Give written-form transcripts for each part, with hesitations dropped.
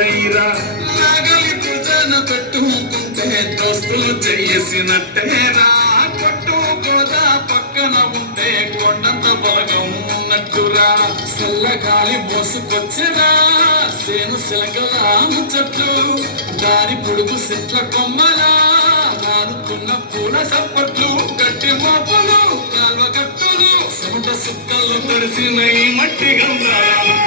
దొస్తులైరా నాగలి పూజన పెట్టుకుంటే దోస్తులు చేసినట్టేరా పట్టుకోదా పక్కన ఉంటే కొండంత బలగం ఉన్నట్టురా చల్లగాలి మోసుకొచ్చిరా సేను శిలకల ముచ్చట్లు దారి పొడుగు చెట్ల కొమ్మలా నానుకున్న పూల సప్పట్లు గట్టి మోపలు కాల్వ కట్టులు చెమట సుక్కలు తడిసిన ఈ మట్టి గంధాలు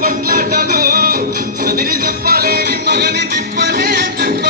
కొట్లాటలు చదిరి చెప్పలేని మగని తిప్పలే తిప్ప